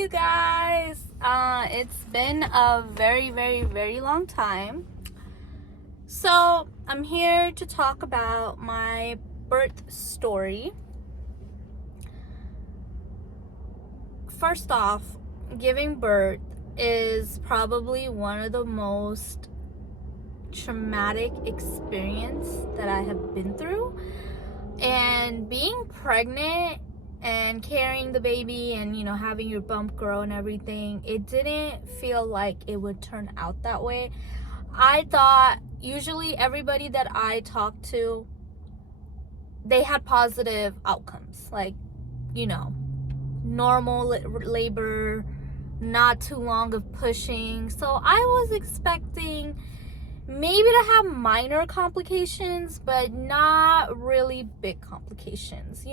you guys. It's been a very long time. So I'm here to talk about my birth story. First off, giving birth is probably one of the most traumatic experience that I have been through. And being pregnant and carrying the baby and having your bump grow and everything, it didn't feel like it would turn out that way. I thought usually everybody that I talked to, they had positive outcomes, like normal labor, not too long of pushing. So I was expecting maybe to have minor complications, but not really big complications,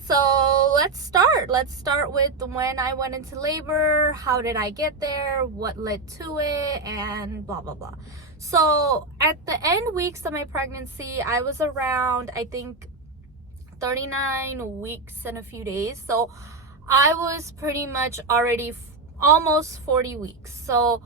So let's start with when I went into labor. How did I get there? What led to it? And blah blah blah. So at the end weeks of my pregnancy, I was around, I think, 39 weeks and a few days. So I was pretty much already almost 40 weeks. So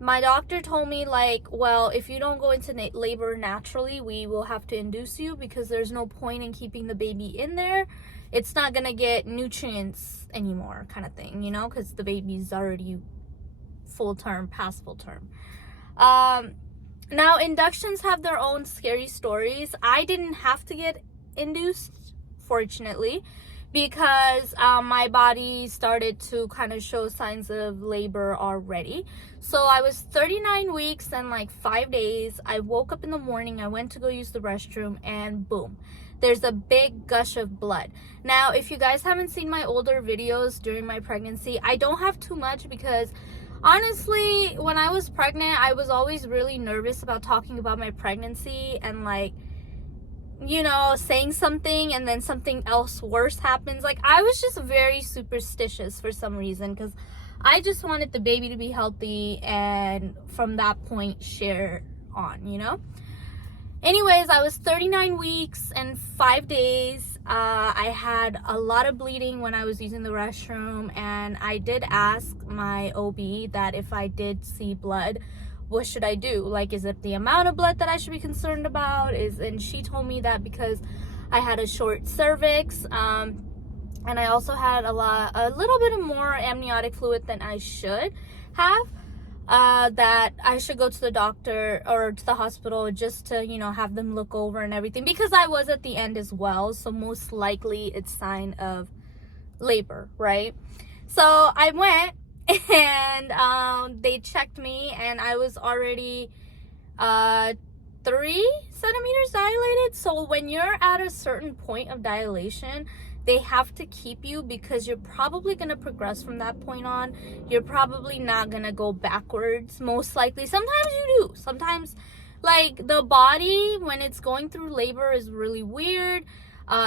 my doctor told me, like, well, if you don't go into labor naturally, we will have to induce you because there's no point in keeping the baby in there. It's not gonna get nutrients anymore, kind of thing, because the baby's already past full term. Now, inductions have their own scary stories. I didn't have to get induced, fortunately, because my body started to kind of show signs of labor already. So I was 39 weeks and like 5 days. I woke up in the morning, I went to go use the restroom, and boom, there's a big gush of blood. Now, if you guys haven't seen my older videos during my pregnancy, I don't have too much because honestly, when I was pregnant, I was always really nervous about talking about my pregnancy and saying something and then something else worse happens. Like, I was just very superstitious for some reason because I just wanted the baby to be healthy and from that point share on, Anyways, I was 39 weeks and 5 days. I had a lot of bleeding when I was using the restroom, and I did ask my OB that if I did see blood, what should I do? Like, is it the amount of blood that I should be concerned about? And she told me that because I had a short cervix, and I also had a little bit of more amniotic fluid than I should have, that I should go to the doctor or to the hospital just to, have them look over and everything, because I was at the end as well. So most likely it's sign of labor, right? So I went and they checked me, and I was already 3 centimeters dilated. So when you're at a certain point of dilation, they have to keep you because you're probably going to progress from that point on. You're probably not going to go backwards, most likely. Sometimes you do. Sometimes, like, the body, when it's going through labor, is really weird.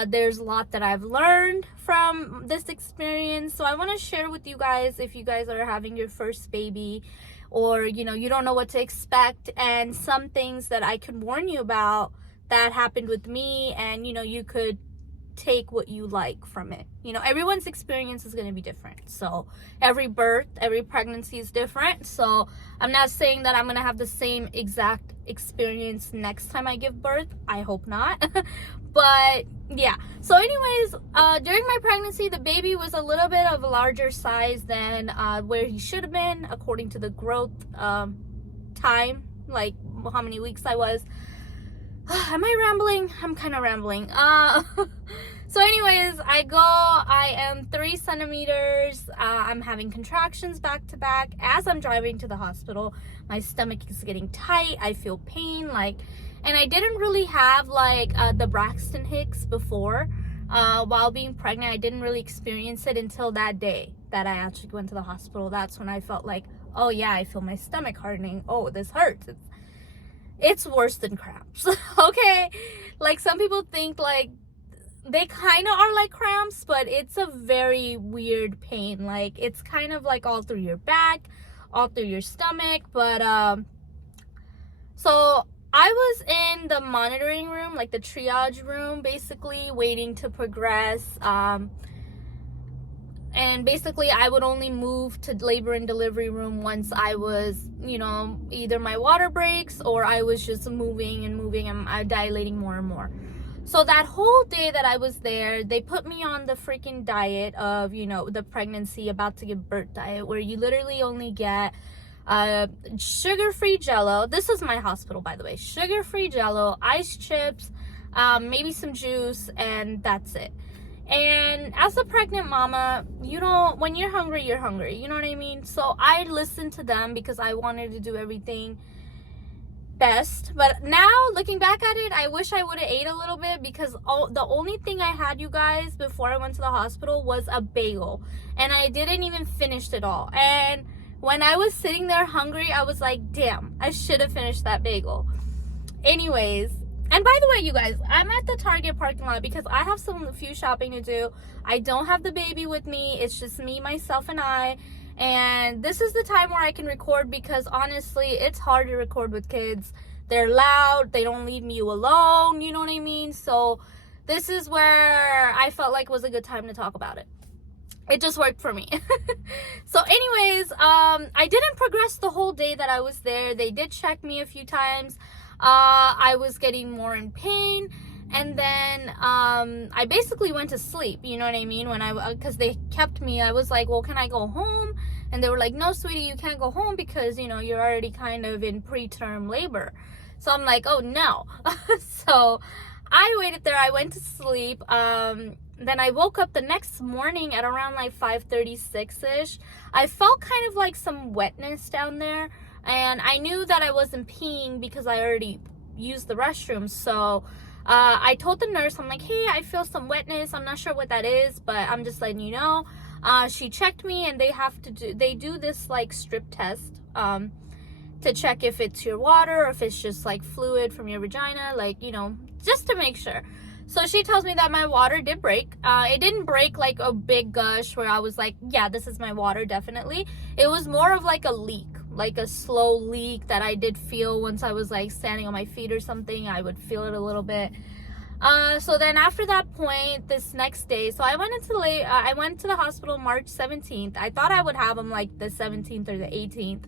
There's a lot that I've learned from this experience. So I want to share with you guys, if you guys are having your first baby, or, you don't know what to expect, and some things that I can warn you about that happened with me, and, you could take what you like from it. Everyone's experience is going to be different. So every birth, every pregnancy is different. So I'm not saying that I'm going to have the same exact experience next time I give birth. I hope not. But yeah. So anyways, during my pregnancy, the baby was a little bit of a larger size than where he should have been according to the growth time, like how many weeks I was. Am I rambling? I'm kind of rambling. So anyways, I am 3 centimeters. I'm having contractions back to back as I'm driving to the hospital. My stomach is getting tight. I feel pain, and I didn't really have the Braxton Hicks before. While being pregnant, I didn't really experience it until that day that I actually went to the hospital. That's when I felt like, oh yeah, I feel my stomach hardening. Oh, this hurts. It's worse than cramps. Okay, some people think they kind of are like cramps, but it's a very weird pain. It's kind of all through your back, all through your stomach. But so I was in the monitoring room, the triage room, basically waiting to progress. and basically I would only move to labor and delivery room once I was, either my water breaks or I was just moving and dilating more and more. So that whole day that I was there, they put me on the freaking diet of, the pregnancy about to give birth diet, where you literally only get sugar-free Jello. This is my hospital, by the way. Sugar-free Jello, ice chips, maybe some juice, and that's it. And as a pregnant mama, when you're hungry, you're hungry. You know what I mean? So I listened to them because I wanted to do everything best. But now looking back at it, I wish I would have ate a little bit, because the only thing I had, you guys, before I went to the hospital was a bagel, and I didn't even finish it all. And when I was sitting there hungry, I was like, damn, I should have finished that bagel. Anyways, and by the way, you guys, I'm at the Target parking lot because I have a few shopping to do. I don't have the baby with me. It's just me, myself, and I. And this is the time where I can record, because honestly, it's hard to record with kids. They're loud. They don't leave you alone. You know what I mean? So this is where I felt like was a good time to talk about it. It just worked for me. So anyways, I didn't progress the whole day that I was there. They did check me a few times. I was getting more in pain. And then I basically went to sleep, you know what I mean? Because they kept me, I was like, well, can I go home? And they were like, no, sweetie, you can't go home because, you're already kind of in preterm labor. So I'm like, oh, no. So I waited there. I went to sleep. Then I woke up the next morning at around like 5:36-ish. I felt kind of like some wetness down there. And I knew that I wasn't peeing because I already used the restroom. So I told the nurse, I'm like, hey, I feel some wetness. I'm not sure what that is, but I'm just letting you know. She checked me, and they do this like strip test to check if it's your water or if it's just like fluid from your vagina, like, just to make sure. So she tells me that my water did break. It didn't break like a big gush where I was like, yeah, this is my water, definitely. It was more of like a leak, like a slow leak that I did feel once I was like standing on my feet or something. I would feel it a little bit. So then after that point, this next day, so I went to the hospital March 17th. I thought I would have them like the 17th or the 18th.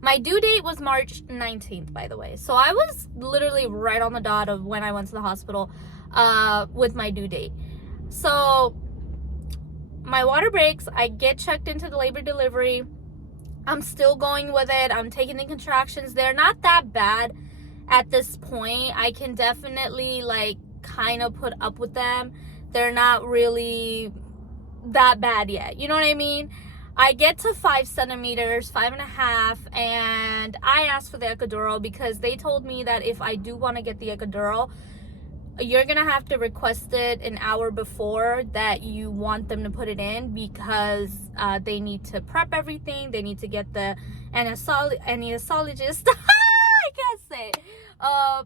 My due date was March 19th, by the way. So I was literally right on the dot of when I went to the hospital with my due date. So my water breaks. I get checked into the labor delivery. I'm still going with it. I'm taking the contractions. They're not that bad at this point. I can definitely like kind of put up with them. They're not really that bad yet. You know what I mean? I get to 5 centimeters, 5.5, and I asked for the epidural because they told me that if I do want to get the epidural, you're going to have to request it an hour before that you want them to put it in, because they need to prep everything. They need to get the anesthesiologist. I can't say it.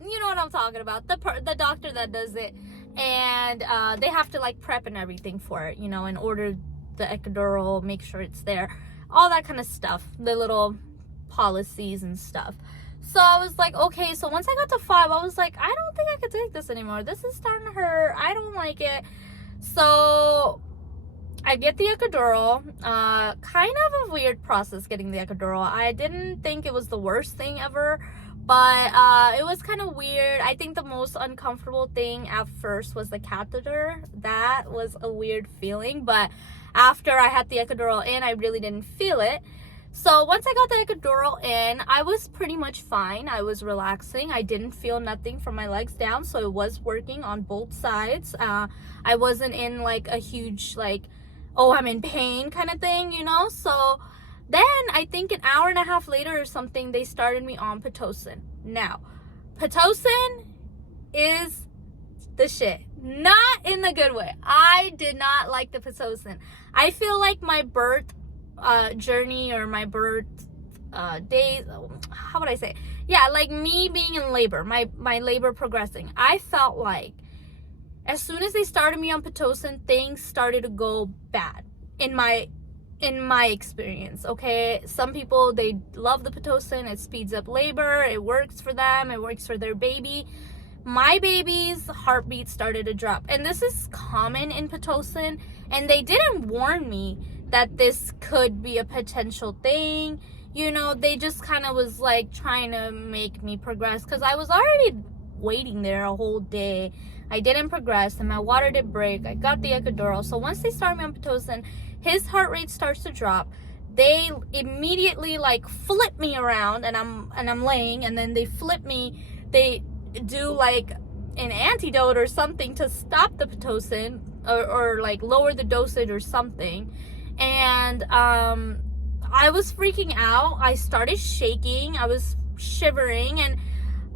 You know what I'm talking about. The doctor that does it. And they have to like prep and everything for it, and order the epidural, make sure it's there. All that kind of stuff. The little policies and stuff. So I was like, okay, so once I got to 5, I was like, I don't think I could take this anymore. This is starting to hurt. I don't like it. So I get the epidural. Kind of a weird process getting the epidural. I didn't think it was the worst thing ever, but it was kind of weird. I think the most uncomfortable thing at first was the catheter. That was a weird feeling, but after I had the epidural in, I really didn't feel it. So once I got the epidural in, I was pretty much fine. I was relaxing. I didn't feel nothing from my legs down, so it was working on both sides. I wasn't in like a huge like, oh, I'm in pain kind of thing, So then I think an hour and a half later or something, they started me on Pitocin. Now, Pitocin is the shit. Not in the good way. I did not like the Pitocin. I feel like my birth journey or my birth days, how would I say? Yeah, like me being in labor, my labor progressing. I felt like as soon as they started me on Pitocin, things started to go bad in my experience. Okay, some people, they love the Pitocin. It speeds up labor. It works for them. It works for their baby. My baby's heartbeat started to drop, and this is common in Pitocin, and they didn't warn me that this could be a potential thing. You know, they just kind of was like trying to make me progress, because I was already waiting there a whole day. I didn't progress, and my water did break. I got the epidural. So once they start me on Pitocin, his heart rate starts to drop. They immediately like flip me around, and I'm laying, and then they flip me. They do like an antidote or something to stop the Pitocin, or like lower the dosage or something. And I was freaking out. I started shaking. I was shivering, and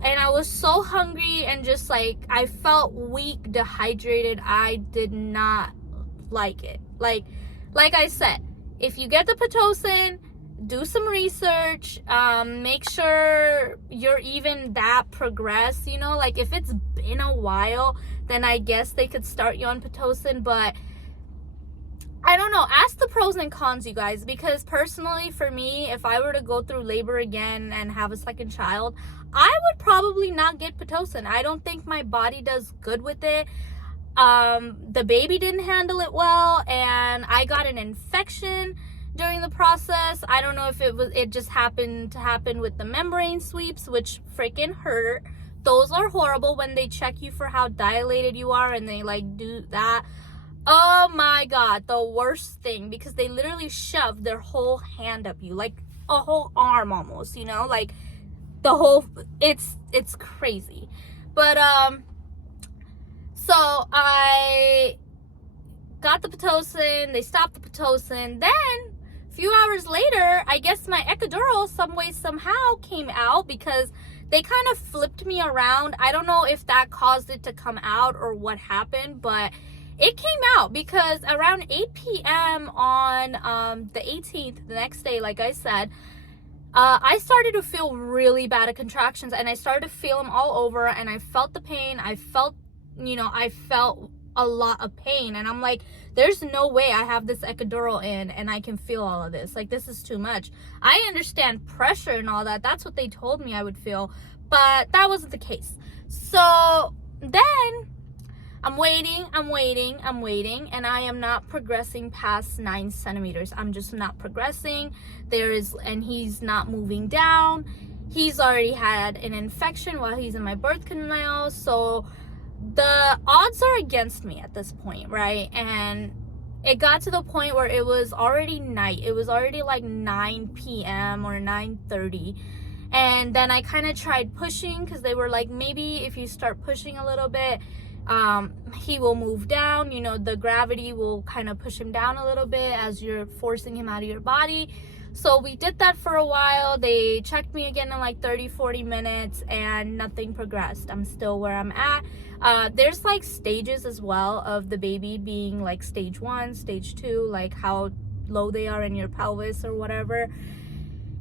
I was so hungry, and just like I felt weak, dehydrated. I did not like it. Like I said, if you get the Pitocin, do some research. Make sure you're even that progressed. You know, like if it's been a while, then I guess they could start you on Pitocin. But I don't know. Ask the pros and cons, you guys, because personally for me, if I were to go through labor again and have a second child, I would probably not get Pitocin. I don't think my body does good with it. The baby didn't handle it well, and I got an infection during the process. I don't know if it just happened to happen with the membrane sweeps, which freaking hurt. Those are horrible when they check you for how dilated you are, and they like do that. Oh my God, the worst thing, because they literally shove their whole hand up you, like a whole arm almost, you know, like the whole, it's crazy. But so I got the Pitocin, they stopped the Pitocin. Then a few hours later, I guess my epidural some way somehow came out, because they kind of flipped me around. I don't know if that caused it to come out or what happened, but it came out, because around 8 p.m. on the 18th, the next day, like I said, I started to feel really bad at contractions, and I started to feel them all over, and I felt the pain. I felt a lot of pain, and I'm like, there's no way I have this epidural in and I can feel all of this. Like, this is too much. I understand pressure and all that. That's what they told me I would feel, but that wasn't the case. So then I'm waiting, and I am not progressing past 9 centimeters. I'm just not progressing. And he's not moving down. He's already had an infection while he's in my birth canal. So the odds are against me at this point, right? And it got to the point where it was already night. It was already like 9 p.m. or 9:30. And then I kind of tried pushing, because they were like, maybe if you start pushing a little bit, he will move down. You know, the gravity will kind of push him down a little bit as you're forcing him out of your body. So we did that for a while. They checked me again in like 30-40 minutes, and nothing progressed. I'm still where I'm at. There's like stages as well of the baby being like stage 1, stage 2, like how low they are in your pelvis or whatever.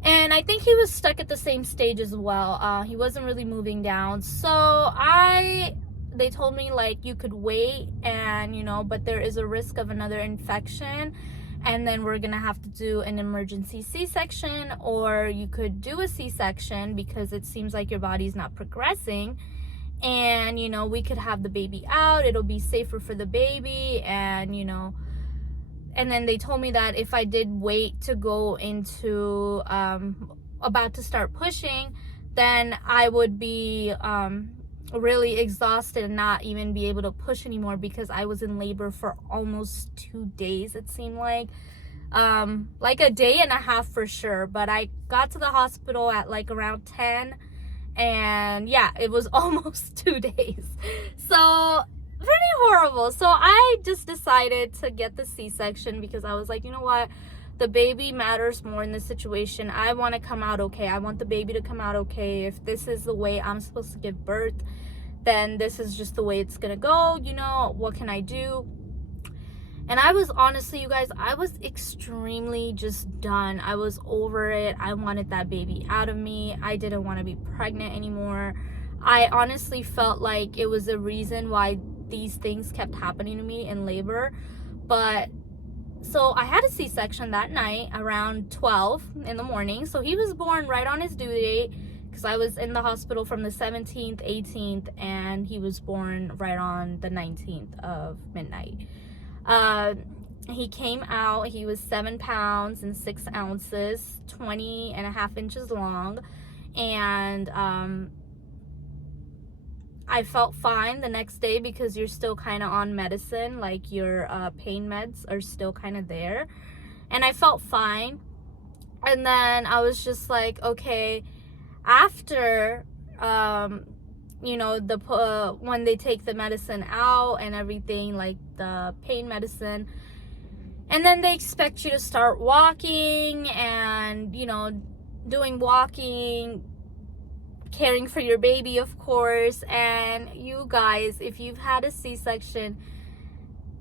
And I think he was stuck at the same stage as well. He wasn't really moving down. So they told me like, you could wait, and you know, but there is a risk of another infection, and then we're gonna have to do an emergency C-section, or you could do a C-section, because it seems like your body's not progressing, and you know, we could have the baby out. It'll be safer for the baby, and you know. And then they told me that if I did wait to go into about to start pushing, then I would be really exhausted and not even be able to push anymore, because I was in labor for almost 2 days, it seemed like a day and a half for sure. But I got to the hospital at like around 10, and yeah, it was almost 2 days. So pretty horrible. So I just decided to get the C-section, because I was like, you know what, the baby matters more in this situation. I want to come out okay. I want the baby to come out okay. If this is the way I'm supposed to give birth, then this is just the way it's gonna go. You know, what can I do? And I was honestly, you guys, I was extremely just done. I was over it. I wanted that baby out of me. I didn't want to be pregnant anymore. I honestly felt like it was a reason why these things kept happening to me in labor. But so I had a C-section that night around 12 in the morning. So he was born right on his due date, because I was in the hospital from the 17th, 18th, and he was born right on the 19th of midnight. He came out, he was 7 pounds and 6 ounces, 20.5 inches long. And I felt fine the next day because you're still kind of on medicine, like your pain meds are still kind of there. And I felt fine. And then I was just like, okay, after when they take the medicine out and everything, like the pain medicine, and then they expect you to start walking and doing walking, caring for your baby, of course. And you guys, if you've had a C-section,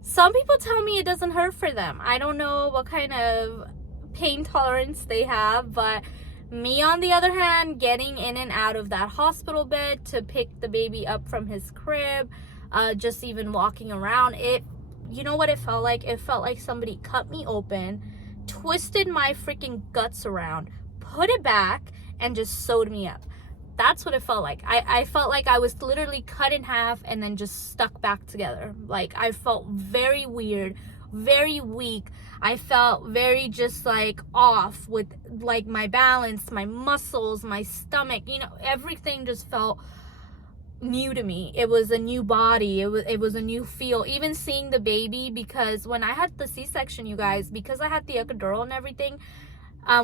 some people tell me it doesn't hurt for them. I don't know what kind of pain tolerance they have, but me, on the other hand, getting in and out of that hospital bed to pick the baby up from his crib, just even walking around, you know what it felt like? It felt like somebody cut me open, twisted my freaking guts around, put it back, and just sewed me up. That's what it felt like. I felt like I was literally cut in half and then just stuck back together. Like, I felt very weird, very weak. I felt very just like off with like my balance, my muscles, my stomach, everything just felt new to me. It was a new body. It was a new feel. Even seeing the baby, because when I had the C-section, you guys, because I had the epidural and everything,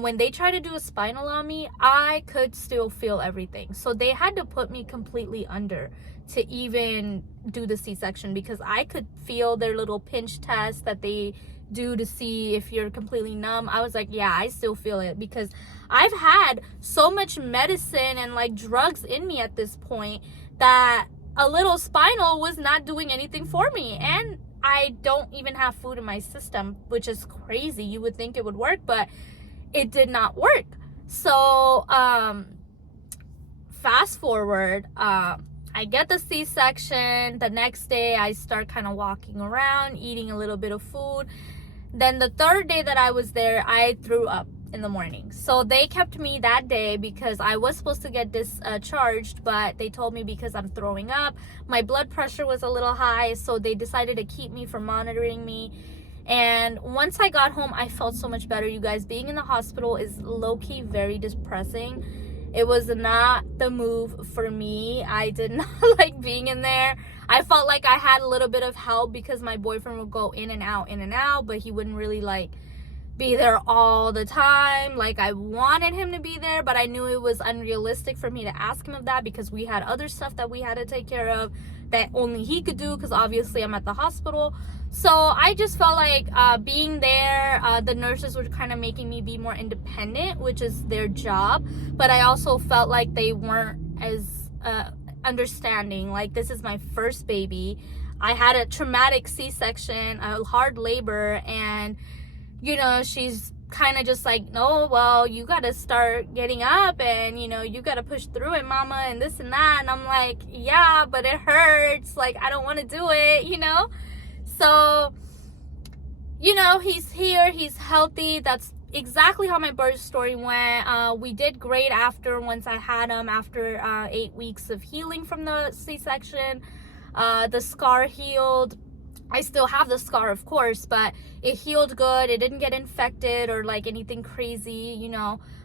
when they tried to do a spinal on me, I could still feel everything. So they had to put me completely under to even do the C-section, because I could feel their little pinch test that they do to see if you're completely numb. I was like, yeah, I still feel it, because I've had so much medicine and like drugs in me at this point that a little spinal was not doing anything for me. And I don't even have food in my system, which is crazy. You would think it would work, but it did not work. So fast forward, I get the C-section. The next day I start kind of walking around, eating a little bit of food. Then the third day that I was there, I threw up in the morning. So they kept me that day because I was supposed to get discharged, but they told me because I'm throwing up, my blood pressure was a little high, so they decided to keep me for monitoring me. And once I got home, I felt so much better. You guys, being in the hospital is low-key very depressing. It was not the move for me. I did not like being in there. I felt like I had a little bit of help because my boyfriend would go in and out, but he wouldn't really like be there all the time. Like, I wanted him to be there, but I knew it was unrealistic for me to ask him of that because we had other stuff that we had to take care of that only he could do, because obviously I'm at the hospital. So I just felt like being there, the nurses were kind of making me be more independent, which is their job, but I also felt like they weren't as understanding. Like, this is my first baby. I had a traumatic C-section, a hard labor, and she's kind of just like, no, well, you got to start getting up and, you got to push through it, mama, and this and that. And I'm like, yeah, but it hurts. Like, I don't want to do it, So, he's here, he's healthy. That's exactly how my birth story went. We did great once I had him, after 8 weeks of healing from the C-section. The scar healed. I still have the scar, of course, but it healed good. It didn't get infected or like anything crazy,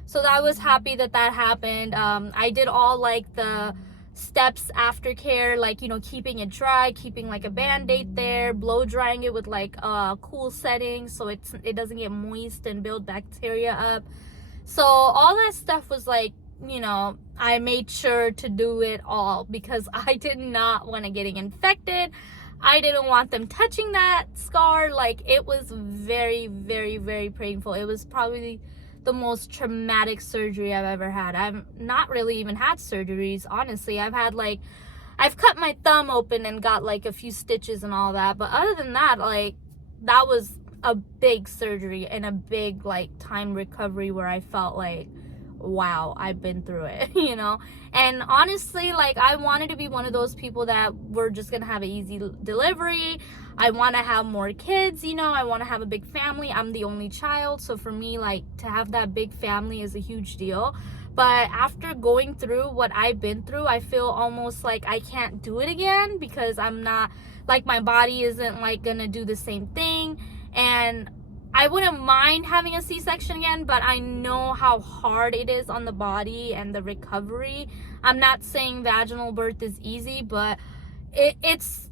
So I was happy that happened. I did all like the steps after care, like, keeping it dry, keeping like a band-aid there, blow drying it with like a cool setting so it doesn't get moist and build bacteria up. So all that stuff was like, I made sure to do it all because I did not want to getting infected. I didn't want them touching that scar. Like, it was very, very, very painful. It was probably the most traumatic surgery I've ever had. I've not really even had surgeries, honestly. I've cut my thumb open and got like a few stitches and all that. But other than that, like, that was a big surgery and a big like time recovery where I felt like, wow, I've been through it, And honestly, like, I wanted to be one of those people that were just gonna have an easy delivery. I want to have more kids, I want to have a big family. I'm the only child, so for me, like, to have that big family is a huge deal. But after going through what I've been through, I feel almost like I can't do it again because I'm not, like, my body isn't like gonna do the same thing. and I wouldn't mind having a C-section again, but I know how hard it is on the body and the recovery. I'm not saying vaginal birth is easy, but it's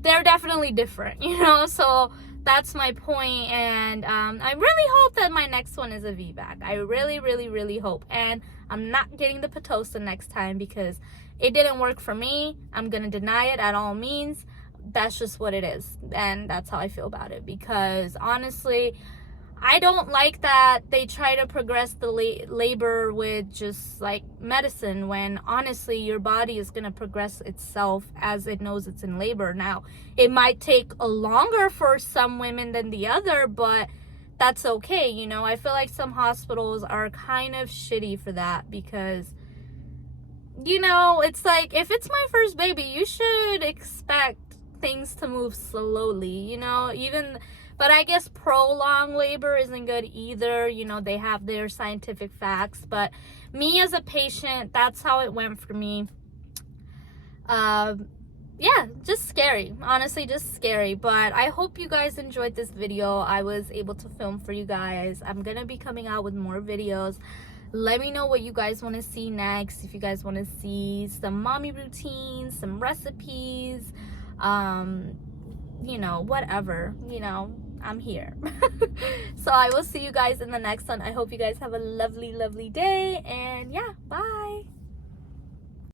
they're definitely different, you know. So that's my point, and I really hope that my next one is a VBAC. I really hope, and I'm not getting the Pitocin next time because it didn't work for me. I'm gonna deny it at all means. That's just what it is, and that's how I feel about it, because honestly I don't like that they try to progress the labor with just like medicine, when honestly your body is going to progress itself as it knows it's in labor. Now it might take a longer for some women than the other, but that's okay, you know. I feel like some hospitals are kind of shitty for that, because you know, it's like, if it's my first baby, you should expect things to move slowly, you know. Even, but I guess prolonged labor isn't good either, you know. They have their scientific facts, but me as a patient, that's how it went for me. Yeah, just scary, honestly, just scary. But I hope you guys enjoyed this video. I was able to film for you guys. I'm gonna be coming out with more videos. Let me know what you guys want to see next. If you guys want to see some mommy routines, some recipes, you know, whatever, you know, I'm here. So I will see you guys in the next one. I hope you guys have a lovely day, and yeah, bye.